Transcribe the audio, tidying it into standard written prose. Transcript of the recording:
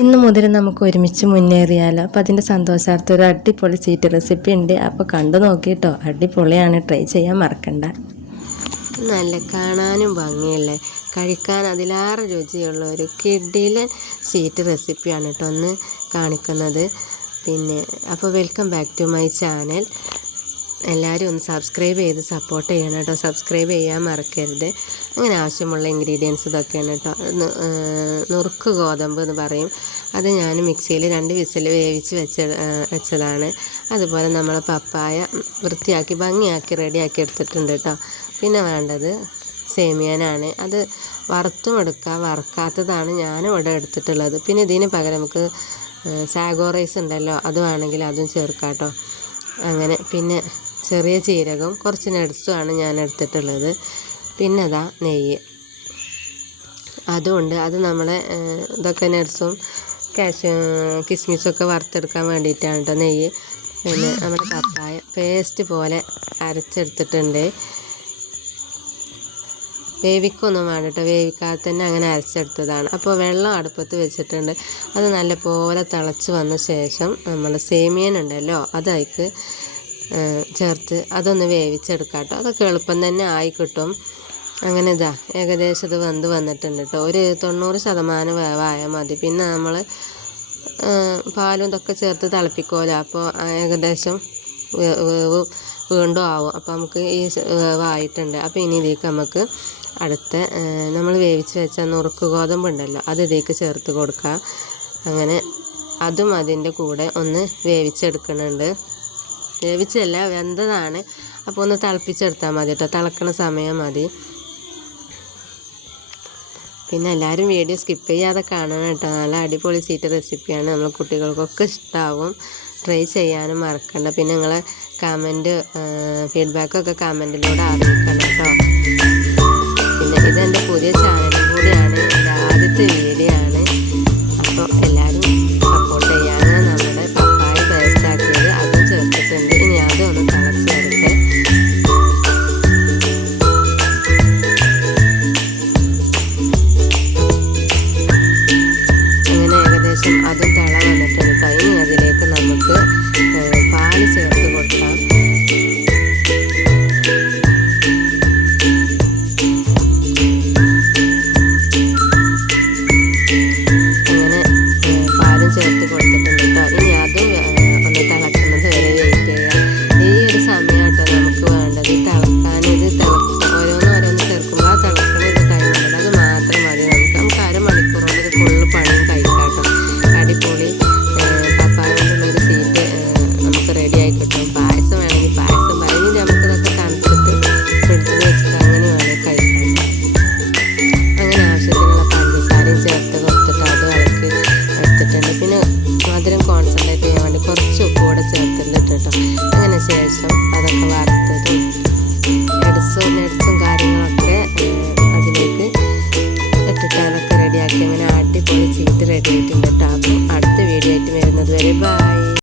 ഇന്ന് മുതൽ നമുക്ക് ഒരുമിച്ച് മുന്നേറിയാലോ. അപ്പോൾ അതിൻ്റെ സന്തോഷാർത്ഥം ഒരു അടിപൊളി സ്വീറ്റ് റെസിപ്പി ഉണ്ട്. അപ്പോൾ കണ്ടു നോക്കിയിട്ടോ, അടിപൊളിയാണ്, ട്രൈ ചെയ്യാൻ മറക്കണ്ട. നല്ല കാണാനും ഭംഗിയല്ലേ, കഴിക്കാൻ അതിലേറെ രുചിയുള്ള ഒരു കിഡിലൻ സ്വീറ്റ് റെസിപ്പിയാണ് കേട്ടോ ഒന്ന് കാണിക്കുന്നത്. അപ്പോൾ welcome back to my channel. എല്ലാവരും ഒന്ന് സബ്സ്ക്രൈബ് ചെയ്ത് സപ്പോർട്ട് ചെയ്യണം കേട്ടോ. സബ്സ്ക്രൈബ് ചെയ്യാൻ മറക്കരുത്. അങ്ങനെ ആവശ്യമുള്ള ഇൻഗ്രീഡിയൻസ് ഇതൊക്കെയാണ് കേട്ടോ. നുറുക്ക് ഗോതമ്പ് എന്ന് പറയും. അത് ഞാൻ മിക്സിയിൽ 2 വിസിൽ വേവിച്ച് വെച്ചതാണ്. അതുപോലെ നമ്മൾ പപ്പായ വൃത്തിയാക്കി ഭംഗിയാക്കി റെഡിയാക്കി എടുത്തിട്ടുണ്ട് കേട്ടോ. പിന്നെ വേണ്ടത് സേമിയനാണ്. അത് വറുത്തും എടുക്കുക, വറുക്കാത്തതാണ് ഞാനിവിടെ എടുത്തിട്ടുള്ളത്. പിന്നെ ഇതിന് പകരം നമുക്ക് സാഗോ റൈസ് ഉണ്ടല്ലോ, അത് വേണമെങ്കിൽ അതും ചേർക്കാം കേട്ടോ. അങ്ങനെ പിന്നെ ചെറിയ ജീരകം, കുറച്ച് നട്സുമാണ് ഞാൻ എടുത്തിട്ടുള്ളത്. പിന്നെ അതാ നെയ്യ്, അതുകൊണ്ട് അത് നമ്മളെ ഇതൊക്കെ നട്സും കിസ്മിസൊക്കെ വറുത്തെടുക്കാൻ വേണ്ടിയിട്ടാണ് കേട്ടോ നെയ്യ്. പിന്നെ നമ്മുടെ പപ്പായ പേസ്റ്റ് പോലെ അരച്ചെടുത്തിട്ടുണ്ട്. വേവിക്കൊന്നും വേണ്ട കേട്ടോ, വേവിക്കാതെ തന്നെ അങ്ങനെ അരച്ചെടുത്തതാണ്. അപ്പോൾ വെള്ളം അടുപ്പത്ത് വെച്ചിട്ടുണ്ട്. അത് നല്ല പോലെ തിളച്ച് വന്ന ശേഷം നമ്മൾ സേമിയൻ ഉണ്ടല്ലോ അതേക്ക് ചേർത്ത് അതൊന്ന് വേവിച്ചെടുക്കാം കേട്ടോ. അതൊക്കെ എളുപ്പം തന്നെ ആയി കിട്ടും. അങ്ങനെ ഏകദേശം ഇത് വെന്ത് വന്നിട്ടുണ്ട് കേട്ടോ. ഒരു 90% വേവായാൽ മതി. പിന്നെ നമ്മൾ പാലും ഇതൊക്കെ ചേർത്ത് തിളപ്പിക്കുമല്ലോ, അപ്പോൾ ഏകദേശം വേവ് വീണ്ടും ആവും. അപ്പോൾ നമുക്ക് ഈ വേവായിട്ടുണ്ട്. അപ്പോൾ ഇനി ഇതിലേക്ക് നമുക്ക് അടുത്ത നമ്മൾ വേവിച്ച് വെച്ച നുറുക്ക് ഗോതമ്പുണ്ടല്ലോ അത് ഇതിലേക്ക് ചേർത്ത് കൊടുക്കുക. അങ്ങനെ അതും അതിൻ്റെ കൂടെ ഒന്ന് വേവിച്ചെടുക്കുന്നുണ്ട്. വേവിച്ചല്ല, വെന്തതാണ്. അപ്പോൾ ഒന്ന് തിളപ്പിച്ചെടുത്താൽ മതി കേട്ടോ, തിളക്കണ സമയം മതി. പിന്നെ എല്ലാവരും വീഡിയോ സ്കിപ്പ് ചെയ്യാതെ കാണണം കേട്ടോ. നല്ല അടിപൊളി സ്വീറ്റ് റെസിപ്പിയാണ്, നമ്മൾ കുട്ടികൾക്കൊക്കെ ഇഷ്ടമാവും. ട്രൈ ചെയ്യാനും മറക്കണ്ട. പിന്നെ നിങ്ങളെ കമൻറ്റ് ഫീഡ്ബാക്കൊക്കെ കമൻറ്റിലൂടെ അറിയിക്കണം കേട്ടോ. പിന്നെ ഇതെൻ്റെ പുതിയ ചാനലും കൂടിയാണ്, എൻ്റെ ആദ്യത്തെ വീഡിയോ ആണ്. അപ്പോൾ എല്ലാവരും സപ്പോർട്ട് ചെയ്യാൻ നമ്മുടെ പപ്പായ പേസ്റ്റ് ആക്കിയത് അതും ചേർത്തിട്ടുണ്ട്. ഇനി അതൊന്ന് തിളച്ചെടുത്ത് അങ്ങനെ ഏകദേശം അതും തിള വന്നിട്ടുണ്ട് കേട്ടോ. ഇനി അതിലേക്ക് നമുക്ക് പാല് ചേർത്ത് കൊടുക്കാം. ചേർത്ത് കൊടുത്തിട്ടുണ്ട് കേട്ടോ. ഇനി അത് ഒന്ന് തിളക്കുന്നത് വരെ വെയിറ്റ് ചെയ്യാം. ഈ ഒരു സമയം കേട്ടോ നമുക്ക് വേണ്ടത്. തിളക്കാൻ ഓരോന്ന് ചേർക്കുമ്പോൾ ആ തിളക്കുന്ന ഇത് ടൈമുണ്ട്, അത് മാത്രം മതി. നമുക്ക് അരമണിക്കൂർ കൊണ്ട് ഇത് ഫുള്ള് പണിയും കഴിക്കാം കേട്ടോ. അടിപൊളി പപ്പായ കൊണ്ടുള്ളൊരു സ്വീറ്റ് നമുക്ക് റെഡിയായി കിട്ടും. പായസം വേണമെങ്കിൽ പായസം പറഞ്ഞ് നമുക്കിതൊക്കെ തണുത്തിട്ട് ഫ്രിഡ്ജിൽ വെച്ചിട്ട് അങ്ങനെ വേണമെങ്കിൽ കഴിക്കാം. അങ്ങനെ ആവശ്യത്തിനുള്ള പഞ്ചസാരയും ചേർത്ത് കൊടുത്തിട്ട് അത് ഇളക്കി എടുത്തിട്ടുണ്ട്. പിന്നെ മധുരം കോൺസെൻട്രേറ്റ് ചെയ്യാൻ വേണ്ടി കുറച്ച് ഉപ്പ് കൂടെ ചേർത്തിട്ടുണ്ട് കേട്ടോ. അങ്ങനെ ശേഷം അതൊക്കെ